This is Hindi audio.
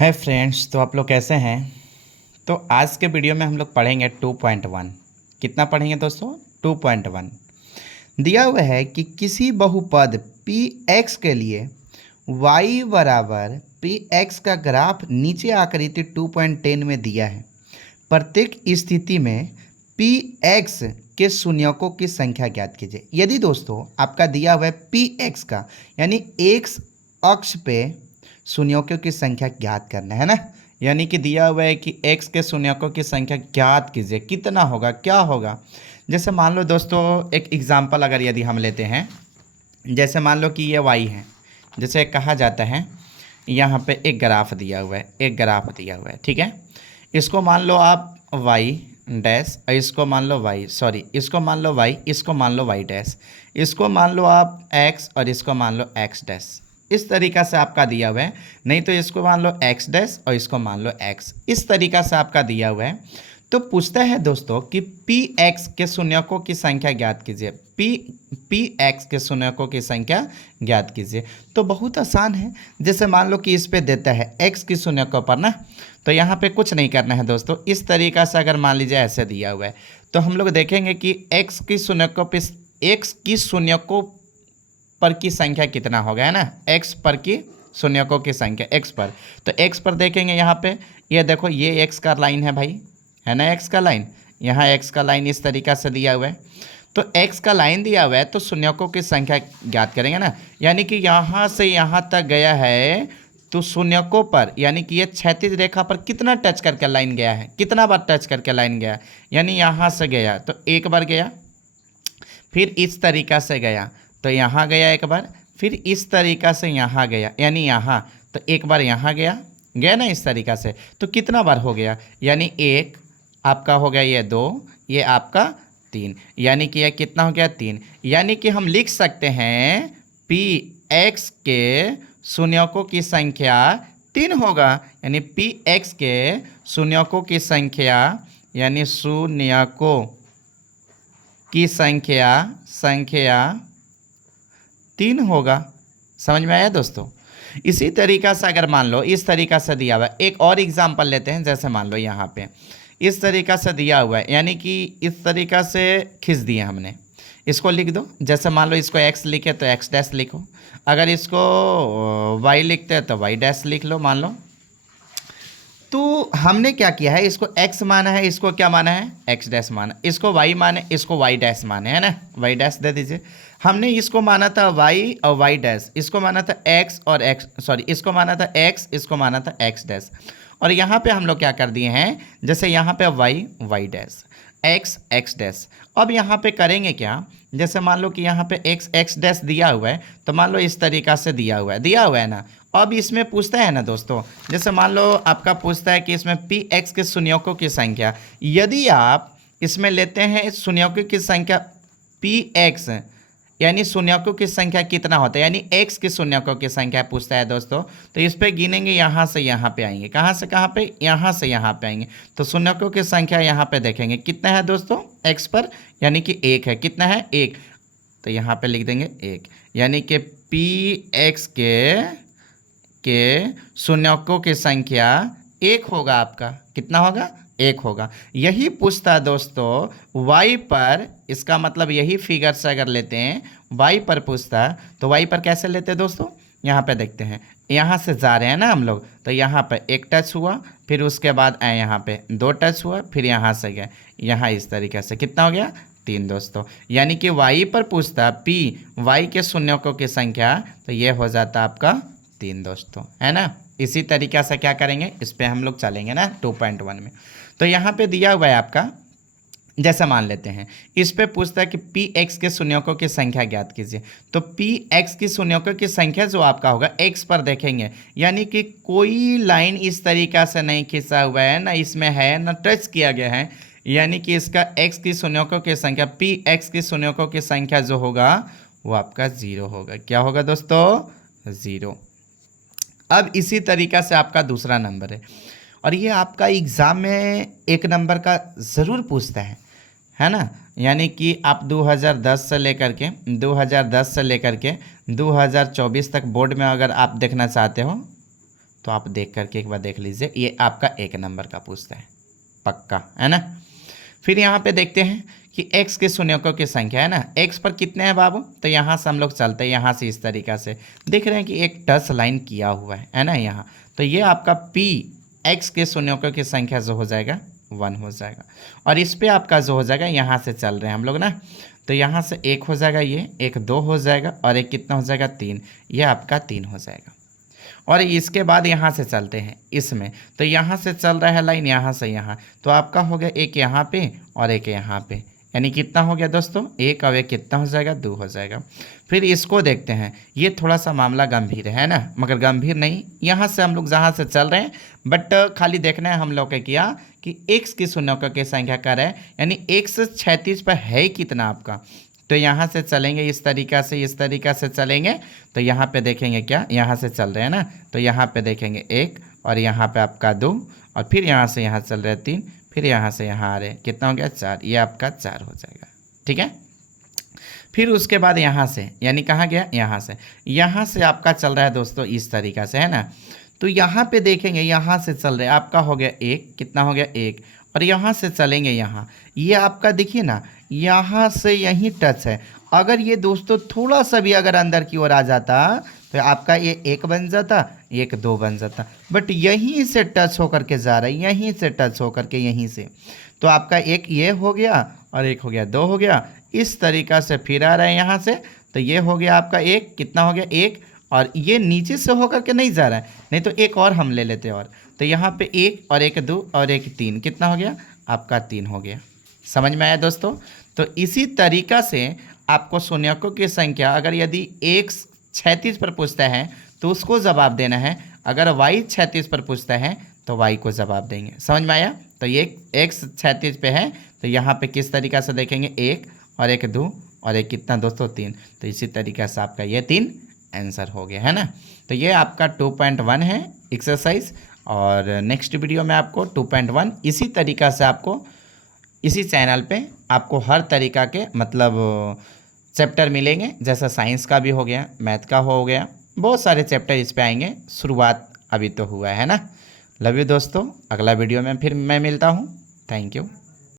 है फ्रेंड्स, तो आप लोग कैसे हैं। तो आज के वीडियो में हम लोग पढ़ेंगे 2.1। कितना पढ़ेंगे दोस्तों? 2.1 दिया हुआ है कि किसी बहुपद पी एक्स के लिए y बराबर पी एक्स का ग्राफ नीचे आकृति 2.10 में दिया है। प्रत्येक स्थिति में पी एक्स के शून्यकों की संख्या ज्ञात कीजिए। यदि दोस्तों आपका दिया हुआ है पी एक्स का यानी एक्स अक्ष पे शून्यकों की संख्या ज्ञात करना है ना, यानी कि दिया हुआ है कि x के शून्यकों की संख्या ज्ञात कीजिए। कितना होगा, क्या होगा। जैसे मान लो दोस्तों एक एग्जांपल अगर यदि हम लेते हैं, जैसे मान लो कि ये y है। जैसे कहा जाता है यहाँ पे एक ग्राफ दिया हुआ है, एक ग्राफ दिया हुआ है, ठीक है। इसको मान लो आप y डैश, इसको मान लो y, सॉरी इसको मान लो y, इसको मान लो y डैश, इसको मान लो आप x और इसको मान लो x डैश। इस तरीका से आपका दिया हुआ है। नहीं तो इसको मान लो x डैश और इसको मान लो x। इस तरीका से आपका दिया हुआ है। तो पूछता है दोस्तों कि पी एक्स के शून्यकों की संख्या ज्ञात कीजिए। पी एक्स के शून्यकों की संख्या ज्ञात कीजिए। तो बहुत आसान है। जैसे मान लो कि इस पे देता है x की शून्यकों पर ना, तो यहाँ पे कुछ नहीं करना है दोस्तों। इस तरीका से अगर मान लीजिए ऐसे दिया हुआ है तो हम लोग देखेंगे कि x की शून्यकों पे x की शून्यकों पर की संख्या कितना होगा, है ना। x पर की शून्यकों की संख्या x पर, तो x पर देखेंगे यहाँ पे, ये देखो ये x का लाइन है भाई, है ना, x का लाइन। यहाँ x का लाइन इस तरीका से दिया हुआ है। तो x का लाइन दिया हुआ है तो शून्यकों की संख्या ज्ञात करेंगे ना। यानी कि यहाँ से यहाँ तक गया है तो शून्यकों पर, यानी कि ये क्षैतिज रेखा पर कितना टच करके लाइन गया है, कितना बार टच करके लाइन गया। यानी यहाँ से गया तो एक बार गया, फिर इस तरीका से गया तो यहाँ गया एक बार, फिर इस तरीका से यहाँ गया, यानी यहाँ तो एक बार यहाँ गया, गया ना इस तरीका से। तो कितना बार हो गया, यानी एक आपका हो गया, ये दो, ये आपका तीन, यानी कि यह कितना हो गया, तीन। यानी कि हम लिख सकते हैं पी एक्स के शून्यकों की संख्या तीन होगा। यानी पी एक्स के शून्यकों की संख्या, यानी शून्यकों की संख्या तीन होगा। समझ में आया दोस्तों। इसी तरीका से अगर मान लो इस तरीका से दिया हुआ है, एक और एग्जांपल लेते हैं। जैसे मान लो यहाँ पे इस तरीका से दिया हुआ है, यानी कि इस तरीका से खींच दिए हमने। इसको लिख दो। जैसे मान लो इसको x लिखे तो x डैश लिखो, अगर इसको y लिखते हैं तो y डैश लिख लो मान लो। तो हमने क्या किया है, इसको x माना है, इसको क्या माना है, x डैश माना, इसको y माने, इसको y डैश माने, है ना, y डैश दे दीजिए। हमने इसको माना था y और y डैश, इसको माना था x और x, सॉरी इसको माना था x, इसको माना था x डैश। और यहाँ पे हम लोग क्या कर दिए हैं, जैसे यहाँ पे y dash, x x dash. अब यहाँ पे करेंगे क्या, जैसे मान लो कि यहाँ पे x डैश दिया हुआ है, तो मान लो इस तरीका से दिया हुआ है ना। अब इसमें पूछता है ना दोस्तों, जैसे मान लो आपका पूछता है कि इसमें पी एक्स के शून्यकों की संख्या। यदि आप इसमें लेते हैं शून्यकों की संख्या पी एक्स, यानी शून्यकों की संख्या कितना होता है, यानी x के शून्यकों की संख्या पूछता है दोस्तों। तो इस पे गिनेंगे, यहाँ से यहाँ पे आएंगे, कहाँ से कहाँ पे, यहाँ से यहाँ पे आएंगे। तो शून्यकों की संख्या यहाँ पे देखेंगे कितना है दोस्तों x पर, यानी कि एक है। कितना है, एक। तो यहाँ पे लिख देंगे एक, यानी कि पी एक्स के शून्यकों की संख्या एक होगा। आपका कितना होगा, एक होगा। यही पूछता है दोस्तों y पर, इसका मतलब यही फिगर से अगर लेते हैं y पर पूछता है, तो y पर कैसे लेते हैं दोस्तों, यहाँ पे देखते हैं, यहाँ से जा रहे हैं ना हम लोग, तो यहाँ पे एक टच हुआ, फिर उसके बाद आए यहाँ पे दो टच हुआ, फिर यहाँ से गए यहाँ, इस तरीके से कितना हो गया, तीन दोस्तों। यानी कि y पर पूछता p y के शून्यकों की संख्या, तो ये हो जाता आपका तीन दोस्तों, है ना। इसी तरीका से क्या करेंगे, इस पे हम लोग चलेंगे ना 2.1 में। तो यहाँ पे दिया हुआ है आपका, जैसा मान लेते हैं इस पे पूछता है कि पी एक्स के शून्यकों की संख्या ज्ञात कीजिए। तो पी एक्स की शून्यकों की संख्या जो आपका होगा एक्स पर देखेंगे, यानी कि कोई लाइन इस तरीका से नहीं खींचा हुआ है ना, इसमें है ना टच किया गया है, यानी कि इसका एक्स की शून्यकों की संख्या, पी एक्स की शून्यकों की संख्या जो होगा वो आपका जीरो होगा। क्या होगा दोस्तों, जीरो। अब इसी तरीका से आपका दूसरा नंबर है, और ये आपका एग्ज़ाम में एक नंबर का ज़रूर पूछता है ना। यानी कि आप 2010 से लेकर के 2024 तक बोर्ड में अगर आप देखना चाहते हो तो आप देख करके एक बार देख लीजिए, ये आपका 1 नंबर का पूछता है, पक्का है ना। फिर यहाँ पे देखते हैं कि x के शून्यकों की संख्या है ना, x पर कितने हैं बाबू, तो यहाँ से हम लोग चलते हैं, यहाँ से इस तरीक़ा से देख रहे हैं कि एक टच लाइन किया हुआ है ना यहाँ, तो ये आपका p x के शून्यकों की संख्या जो हो जाएगा 1 हो जाएगा। और इस पे आपका जो हो जाएगा, यहाँ से चल रहे हैं हम लोग ना, तो यहाँ से 1 हो जाएगा, ये 1 2 हो जाएगा, और एक कितना हो जाएगा 3, ये आपका 3 हो जाएगा। और इसके बाद यहाँ से चलते हैं इसमें, तो यहाँ से चल रहा है लाइन यहाँ से यहाँ, तो आपका हो गया एक यहाँ पे और एक यहाँ पे, यानी कितना हो गया दोस्तों, 1 और 1 कितना हो जाएगा, 2 हो जाएगा। फिर इसको देखते हैं, ये थोड़ा सा मामला गंभीर है ना, मगर गंभीर नहीं, यहाँ से हम लोग जहाँ से चल रहे हैं, बट खाली देखना है हम लोग के किया कि x की शून्यकों की संख्या कर है, यानी x 36 पर है कितना आपका, तो यहाँ से चलेंगे इस तरीक़ा से चलेंगे, तो यहाँ पे देखेंगे क्या, यहाँ से चल रहे हैं ना, तो यहाँ पे देखेंगे 1 और यहाँ पे आपका 2 और फिर यहाँ से यहाँ चल रहे 3, फिर यहाँ से यहाँ आ रहे, कितना हो गया 4, ये आपका 4 हो जाएगा, ठीक है। फिर उसके बाद यहाँ से, यानी कहाँ गया, यहाँ से आपका चल रहा है दोस्तों इस तरीक़ा से, है ना, तो यहाँ पे देखेंगे यहाँ से चल रहे आपका हो गया 1, कितना हो गया 1, और यहाँ से चलेंगे यहाँ, ये आपका देखिए ना, यहाँ से यहीं टच है, अगर ये दोस्तों थोड़ा सा भी अगर अंदर की ओर आ जाता तो आपका ये 1 बन जाता, 1 2 बन जाता, बट यहीं से टच होकर के जा रहा है, यहीं से टच होकर के यहीं से, तो आपका एक ये हो गया और एक हो गया 2 हो गया, इस तरीक़ा से फिर आ रहा है यहाँ से, तो ये हो गया आपका 1, कितना हो गया 1, और ये नीचे से होकर के नहीं जा रहा है, नहीं तो एक और हम ले लेते हैं, और तो यहाँ पे 1 और 1 2 और 1 3, कितना हो गया आपका 3 हो गया। समझ में आया दोस्तों। तो इसी तरीक़ा से आपको शून्यकों की संख्या, अगर यदि x 36 पर पूछता है तो उसको जवाब देना है, अगर y 36 पर पूछता है तो y को जवाब देंगे। समझ में आया। तो ये x 36 पे है, तो यहाँ पे किस तरीक़ा से देखेंगे, 1 और 1 2 और 1 कितना दोस्तों 3, तो इसी तरीक़ा से आपका ये 3 आंसर हो गया, है ना। तो ये आपका 2.1 है एक्सरसाइज, और नेक्स्ट वीडियो में आपको 2.1 इसी तरीक़ा से आपको इसी चैनल पे आपको हर तरीक़ा के मतलब चैप्टर मिलेंगे, जैसा साइंस का भी हो गया, मैथ का हो गया, बहुत सारे चैप्टर इस पे आएंगे, शुरुआत अभी तो हुआ है ना। लव यू दोस्तों, अगला वीडियो में फिर मैं मिलता हूँ, थैंक यू।